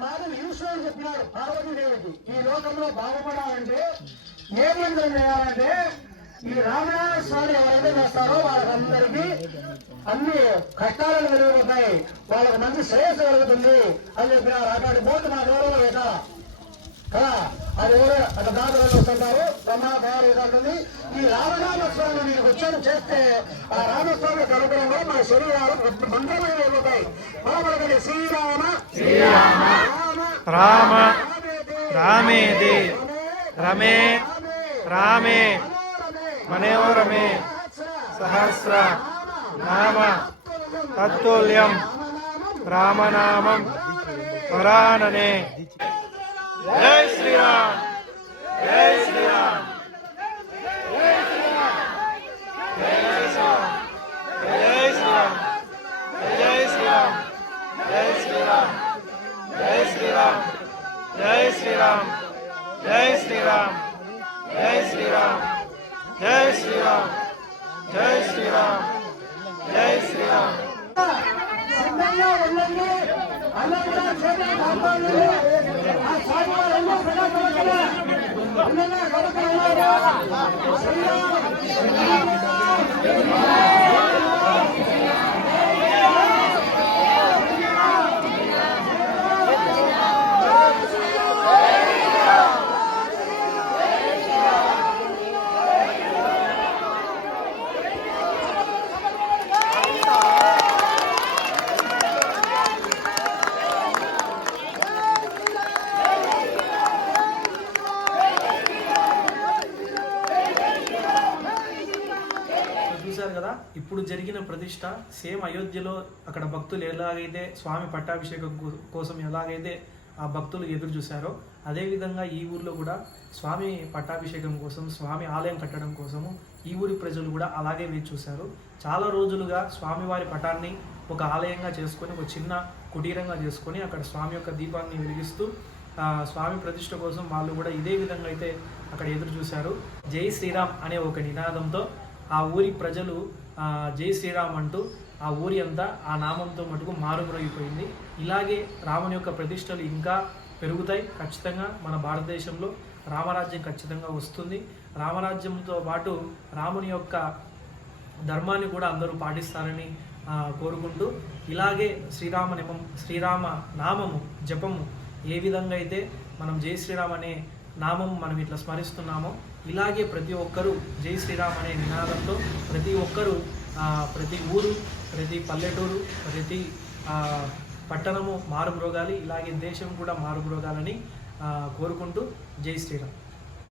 మాటలు ఈశ్వరుడు చెప్పినాడు. పార్వతీదేవికి ఈ లోకంలో బాగుపడాలంటే ఏ చేయాలంటే ఈ రామనారాయణ స్వామి ఎవరైతే చేస్తారో వాళ్ళందరికీ అన్ని కష్టాలను వెలుగుతాయి వాళ్ళకి మంచి శ్రేయస్సు కలుగుతుంది అని చెప్పినారు అటువంటి బోర్డు మా గౌరవం పెట్టాలా కదా? అది ఎవరు? అక్కడ దాదాపు వస్తుంటారు? రమణ బాగా ఉంటుంది ఈ రామనామ స్వామి మీరు ఉచ్చారం చేస్తే ఆ రామస్వామి కనుగొనంలో మన శరీరాలు మంత్రమైన అయిపోతాయి మనకి శ్రీరామ రామ రామేది రమే రామే మనోరమే సహస్ర నామ తత్తుల్యం రామనామం పరాననే. జై శ్రీరామ్ జై శ్రీరామ్ జై శ్రీరామ్ జై శ్రీరామ్ జై శ్రీరామ్ జై శ్రీరామ్. జై శ్రీరామ్. జై శ్రీరామ్. జై శ్రీరామ్. జై శ్రీరామ్. జై శ్రీరామ్. జై శ్రీరామ్. సిద్ధంగా చూశారు కదా ఇప్పుడు జరిగిన ప్రతిష్ట సేమ్ అయోధ్యలో అక్కడ భక్తులు ఎలాగైతే స్వామి పట్టాభిషేకం కోసం ఎలాగైతే ఆ భక్తులు ఎదురు చూశారో అదేవిధంగా ఈ ఊర్లో కూడా స్వామి పట్టాభిషేకం కోసం స్వామి ఆలయం కట్టడం కోసము ఈ ఊరి ప్రజలు కూడా అలాగే వేచి చూశారు. చాలా రోజులుగా స్వామివారి పటాన్ని ఒక ఆలయంగా చేసుకొని ఒక చిన్న కుటీరంగా చేసుకొని అక్కడ స్వామి యొక్క దీపాన్ని వెలిగిస్తూ స్వామి ప్రతిష్ట కోసం వాళ్ళు కూడా ఇదే విధంగా అయితే అక్కడ ఎదురు చూశారు. జై శ్రీరామ్ అనే ఒక నినాదంతో ఆ ఊరి ప్రజలు జై శ్రీరామ్ అంటూ ఆ ఊరి అంతా ఆ నామంతో మటుకు మారుమరుగిపోయింది. ఇలాగే రాముని యొక్క ప్రతిష్టలు ఇంకా పెరుగుతాయి. ఖచ్చితంగా మన భారతదేశంలో రామరాజ్యం ఖచ్చితంగా వస్తుంది. రామరాజ్యంతో పాటు రాముని యొక్క ధర్మాన్ని కూడా అందరూ పాటిస్తారని కోరుకుంటూ ఇలాగే శ్రీరామ నిమం శ్రీరామ నామము జపము ఏ విధంగా అయితే మనం జై శ్రీరామ్ అనే నామం మనం ఇట్లా స్మరిస్తున్నామో. ఇలాగే ప్రతి ఒక్కరూ జై శ్రీరామ్ అనే నినాదంతో ప్రతి ఒక్కరూ ప్రతి ఊరు ప్రతి పల్లెటూరు ప్రతి పట్టణము మారుమ్రోగాలి. ఇలాగే దేశం కూడా మారుమ్రోగాలని కోరుకుంటూ జై శ్రీరామ్.